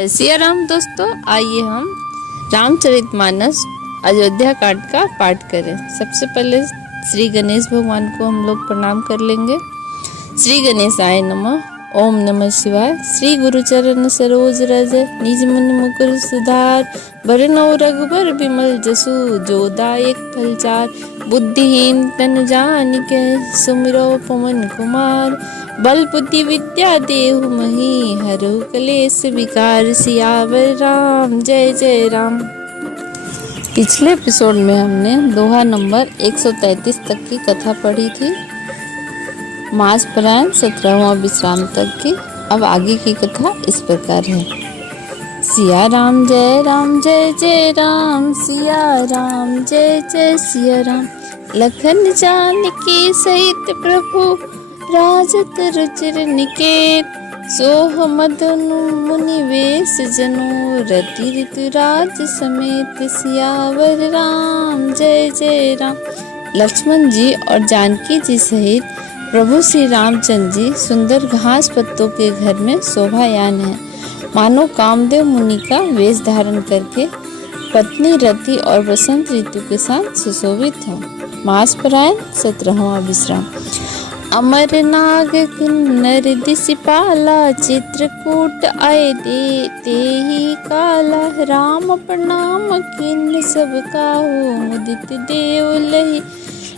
सिया राम दोस्तों, आइए हम रामचरितमानस अयोध्या कांड का पाठ करें। सबसे पहले श्री गणेश भगवान को हम लोग प्रणाम कर लेंगे। श्री गणेशाय नमः। ओम नमः शिवाय। श्री गुरु चरण सरोज रज निज मुनि मुकुर सुधार, बरनौ रघुबर बिमल जसु जो दायक फलचार। बुद्धिहीन तनु जानिके सुमिरो पवन कुमार, बल बुद्धि विद्या देहु मही हरहु कलेश विकार। सियावर राम जय जय राम। पिछले एपिसोड में हमने दोहा नंबर 133 तक की कथा पढ़ी थी, मासपरायण 17वां विश्राम तक की। अब आगे की कथा इस प्रकार है। सिया राम जय जय राम, सिया राम जय जय सिया राम। लखन जानकी सहित प्रभु राजत रुचिर निकेत, सोह मदनु मुनि वेश जनो रति ऋतुराज समेत। सियावर राम जय जय राम। लक्ष्मण जी और जानकी जी सहित प्रभु श्री रामचंद्र जी सुंदर घास पत्तों के घर में शोभायान है, मानो कामदेव मुनि का वेश धारण करके पत्नी रति और बसंत ऋतु के साथ सुशोभित है। मासपरायण 17वां विश्राम। अमर नाग किन्नर दिसिपाला, चित्रकूट आए ते ही काला। राम प्रणाम किन्न सब काहू, मुदित देव लहि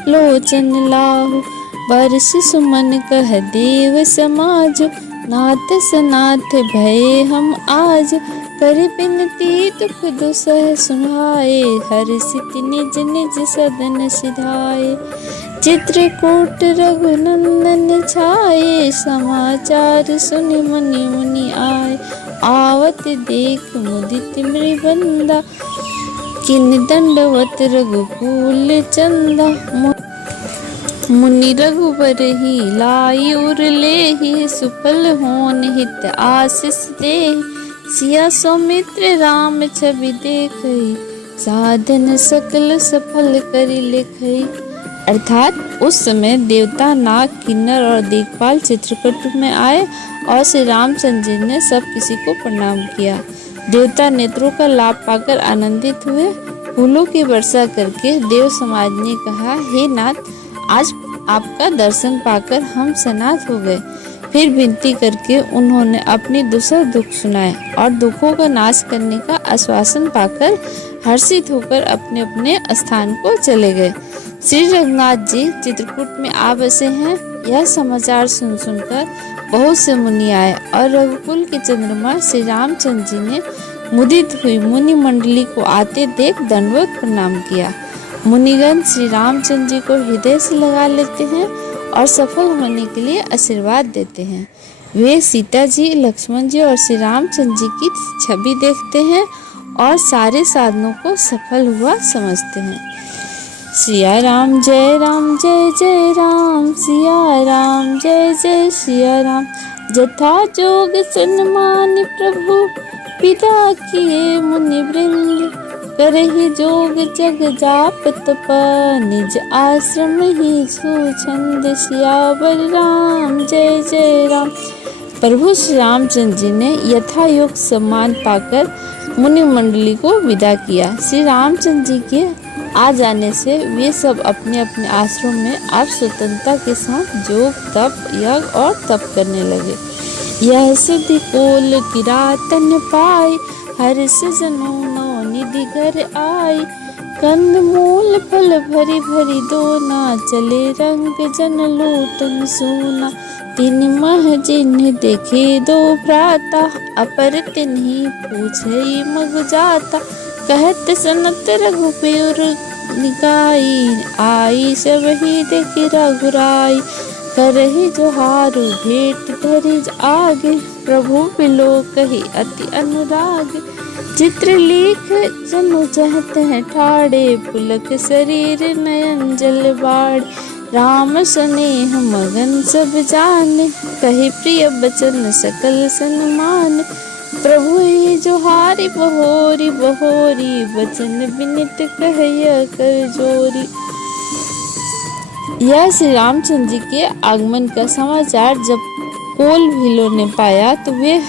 लोचन लाहू। बरस सुमन कह देव समाज, नाथ सनाथ भय हम आज। कर बिनती दुख दुसह सुनाए, हर्षित निज निज सदन सिधाए। चित्रकूट रघुनंदन छाए, समाचार सुनि मुनि मुनि आए। आवत देख मुदित मृबंदा, किन दंडवत रघुकुल चंदा। मुनि रघुबर ही लाई उर लेहि, सुफल होन हित आशीष देहि। सिया सौमित्र राम छवि देखई, साधन सकल सफल करि लेखई। अर्थात उस समय देवता, नाग, किन्नर और दिक्पाल चित्रकूट में आए और श्री रामचंद्र जी ने सब किसी को प्रणाम किया। देवता नेत्रों का लाभ पाकर आनंदित हुए। फूलों की वर्षा करके देव समाज ने कहा, हे नाथ, आज आपका दर्शन पाकर हम सनाथ हो गए। फिर विनती करके उन्होंने अपनी दुसह दुख सुनाए और दुखों का नाश करने का आश्वासन पाकर हर्षित होकर अपने अपने स्थान को चले गए। श्री रघुनाथ जी चित्रकूट में आ बसे हैं, यह समाचार सुन सुनकर बहुत से मुनि आए और रघुकुल के चंद्रमा श्री रामचंद्र जी ने मुदित हुई मुनि मंडली को आते देख दंडवत प्रणाम किया। मुनिगण श्री रामचंद्र जी को हृदय से लगा लेते हैं और सफल होने के लिए आशीर्वाद देते हैं। वे सीता जी, लक्ष्मण जी और श्री रामचंद्र जी की छवि देखते हैं और सारे साधनों को सफल हुआ समझते हैं। सिया राम जय जय राम, सिया राम जय जय सिया राम। जथा जोग सन्मान प्रभु, विदा किए मुनि वृंद। करहि जोग जग जाप तप, निज आश्रम ही सुछंद। सियावर राम जय जय राम। प्रभु श्री रामचंद्र जी ने यथा योग सम्मान पाकर मुनि मंडली को विदा किया। श्री रामचंद्र जी के आ जाने से वे सब अपने अपने आश्रम में आप स्वतंत्रता के साथ जोग, तप, यज्ञ और तप करने लगे। यह सिद्धि कोल किरातन पाए, हर्ष जनो निधि घर आए। कंद मूल फल भरी भरी दोना, चले रंग जन लोटन सोना। तीन मह जिन्ह देखे दो भ्राता, अपर तिन्हि पूछई मग जाता। कहत सनत रघुपीर निकाई, आई सब ही देखी रघुराई। करहि जोहारु भेंट धरि आगे, प्रभु बिलो कही अति अनुराग। चित्र लेख जनु चाहत हैं ठाड़े, पुलक शरीर नयन जल बाड़। राम स्नेह मगन सब जाने, कही प्रिय बचन सकल सन्मान। प्रभु ही जोहारी बहोरी बहोरी, वचन विनित कहय कर जोरी। यह श्री रामचंद्र जी के आगमन का समाचार जब कोल भीलों ने पाया तो वे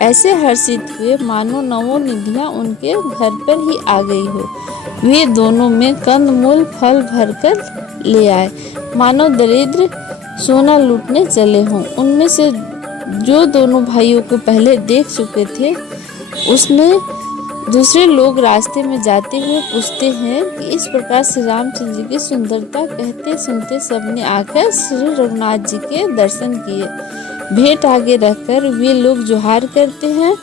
ऐसे हर्षित हुए मानो नवों निधियां उनके घर पर ही आ गई हो। वे दोनों में कंदमूल फल भरकर ले आए, मानो दरिद्र सोना लूटने चले हों। उनमें से जो दोनों भाइयों को पहले देख चुके थे, उसने दूसरे लोग रास्ते में जाते हुए पूछते हैं कि इस प्रकार श्री रामचंद्र जी की सुंदरता कहते सुनते सबने आकर श्री रघुनाथ जी के दर्शन किए। भेंट आगे रखकर वे लोग जोहार करते हैं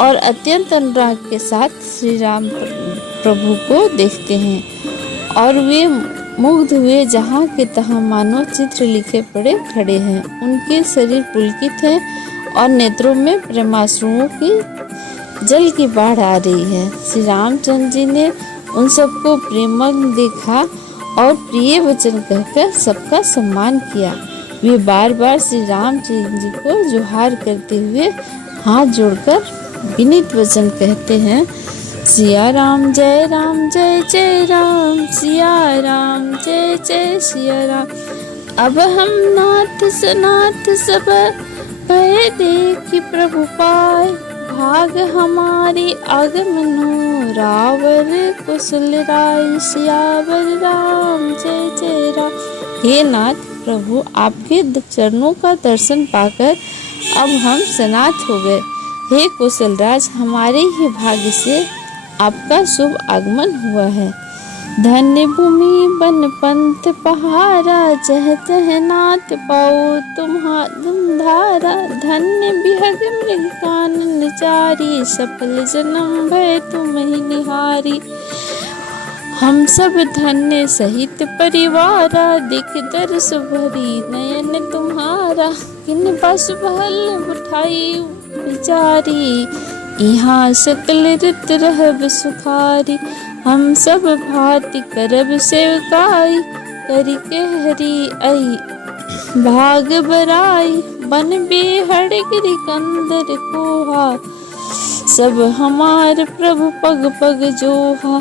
और अत्यंत अनुराग के साथ श्री राम प्रभु को देखते हैं और वे मुग्ध हुए जहाँ के तहाँ मानो चित्र लिखे पड़े खड़े हैं। उनके शरीर पुलकित है और नेत्रों में प्रेमाश्रुओं की जल की बाढ़ आ रही है। श्री रामचंद्र जी ने उन सबको प्रेमग्न देखा और प्रिय वचन कहकर सबका सम्मान किया। वे बार बार श्री रामचंद्र जी को जोहार करते हुए हाथ जोड़कर विनीत वचन कहते हैं, सिया राम जय राम, सिया राम जय सिया राम। अब हम नाथ सनाथ सब कहे देखी प्रभु पाए, भाग हमारी आगमनो रावर कुशल राय, सियावर राम जय राम। हे नाथ प्रभु, आपके चरणों का दर्शन पाकर अब हम सनाथ हो गए। हे कुशल राज, हमारे ही भाग्य से आपका शुभ आगमन हुआ है। धन्य भूमि बन पंथ पहारा, चहत है नाथ पाओ तुम धारा। धन्य बिहग मृग कानन चारी, सफल जन्म भय तुम ही निहारी। हम सब धन्य सहित परिवारा, दिख दर्श भरी नयन तुम्हारा। किन बस भल उठाई विचारी, यहाँ सकल ऋत रहब सुखारी। हम सब भांति करब सेवकाई, करी के हरि आई भाग बराई। बन बेहड़ गिरि कंदर कोहा, सब हमार प्रभु पग पग जोहा।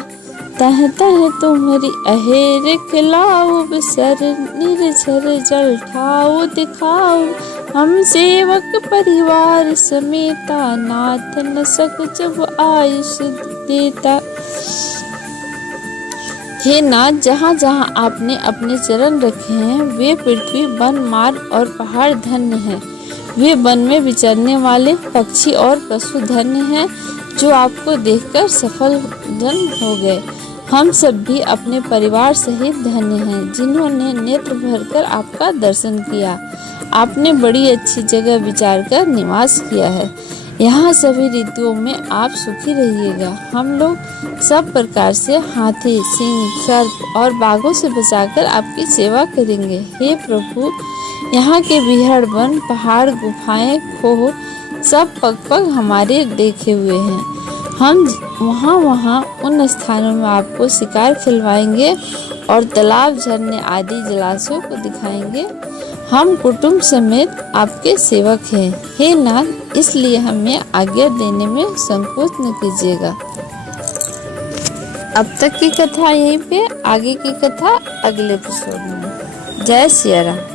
तह तह तुम्हारी अहेर खिलाओ, बिसर निर्झर जल ठाओ दिखाओ। हम सेवक परिवार समेता, नाथ न सक जब आयुष देता। हे नाथ, जहाँ जहाँ आपने अपने चरण रखे हैं वे पृथ्वी वन मार्ग और पहाड़ धन्य हैं। वे वन में विचरने वाले पक्षी और पशु धन्य हैं, जो आपको देखकर सफल जन हो गए। हम सब भी अपने परिवार सहित धन्य हैं, जिन्होंने नेत्र भरकर आपका दर्शन किया। आपने बड़ी अच्छी जगह विचार कर निवास किया है। यहाँ सभी ऋतुओं में आप सुखी रहिएगा। हम लोग सब प्रकार से हाथी, सिंह, सर्प और बाघों से बचाकर आपकी सेवा करेंगे। हे प्रभु, यहाँ के बिहड़ वन, पहाड़, गुफाएं, खोह सब पग पग हमारे देखे हुए हैं। हम वहाँ उन स्थानों में आपको शिकार खिलवाएंगे और तालाब, झरने आदि जलाशयों को दिखाएंगे। हम कुटुंब समेत आपके सेवक हैं। हे नाथ, इसलिए हमें आज्ञा देने में संकोच न कीजिएगा। अब तक की कथा यहीं पे, आगे की कथा अगले एपिसोड में। जय सिया राम।